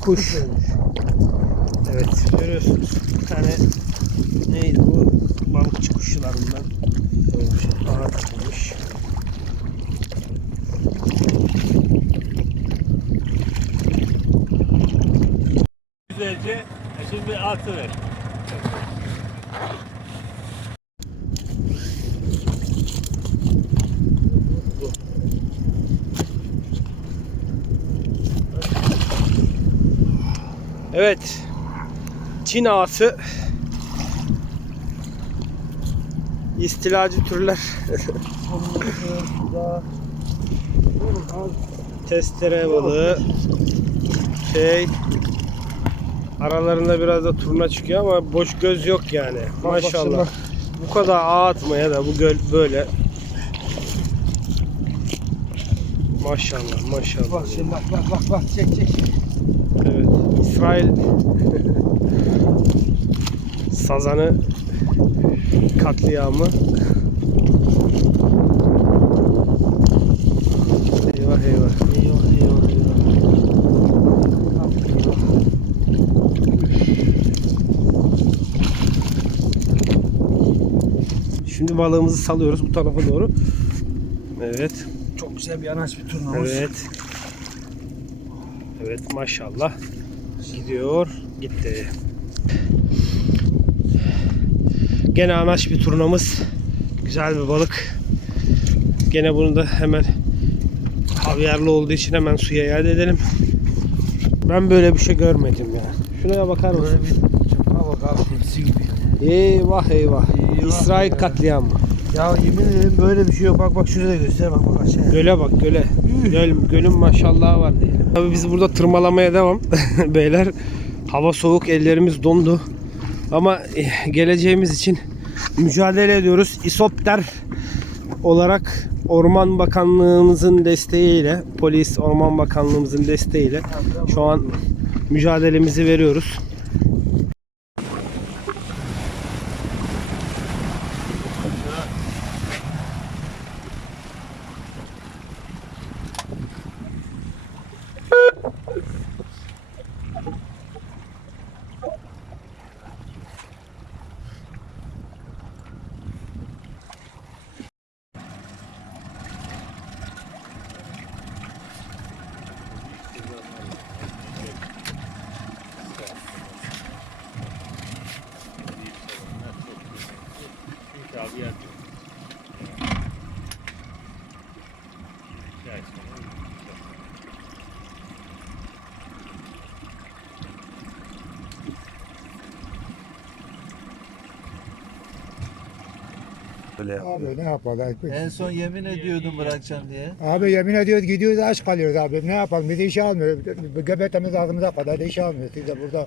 Kuş. Evet, görüyorsunuz. Bir tane neydi bu? Balıkçı kuşlarından ağa takılmış. Güzelce şimdi atı ver. Evet. Çin ağası. İstilacı türler. Testere balığı. Aralarında biraz da turna çıkıyor ama boş göz yok yani. Maşallah. Bu kadar ağ atmaya da bu göl böyle. Maşallah, maşallah. Bak şimdi bak çek. Evet. İsrail sazanı katliamı. Eyvah eyvah. Şimdi balığımızı salıyoruz bu tarafa doğru. Evet. Çok güzel bir anaç bir turnamız. Evet. Evet maşallah. Gidiyor. Gitti. Gene anaç bir turnamız. Güzel bir balık. Gene bunu da hemen havyarlı olduğu için hemen suya iade edelim. Ben böyle bir şey görmedim ya. Şuraya bakar mısın? Böyle bir çapa bak hepsi gibi. Eyvah eyvah. İsrail ya. katliamı. Ya yemin ederim böyle bir şey yok. Bak şurada göster bak aşağıya. Göle bak göle. Gölün maşallahı var diyelim. Tabii biz burada tırmalamaya devam. Beyler hava soğuk, ellerimiz dondu. Ama geleceğimiz için mücadele ediyoruz. İsopter olarak Orman Bakanlığımızın desteğiyle, Polis Orman Bakanlığımızın desteğiyle şu an mücadelemizi veriyoruz. Abi yer. Abi ne yapalım? En son yemin ediyordum bırakacağım diye. Abi yemin ediyoruz gidiyoruz aç kalıyoruz abi. Ne yapalım? Bizi işe almıyor. Göbetemiz ağzımıza kadar da işe almıyor. Siz de burada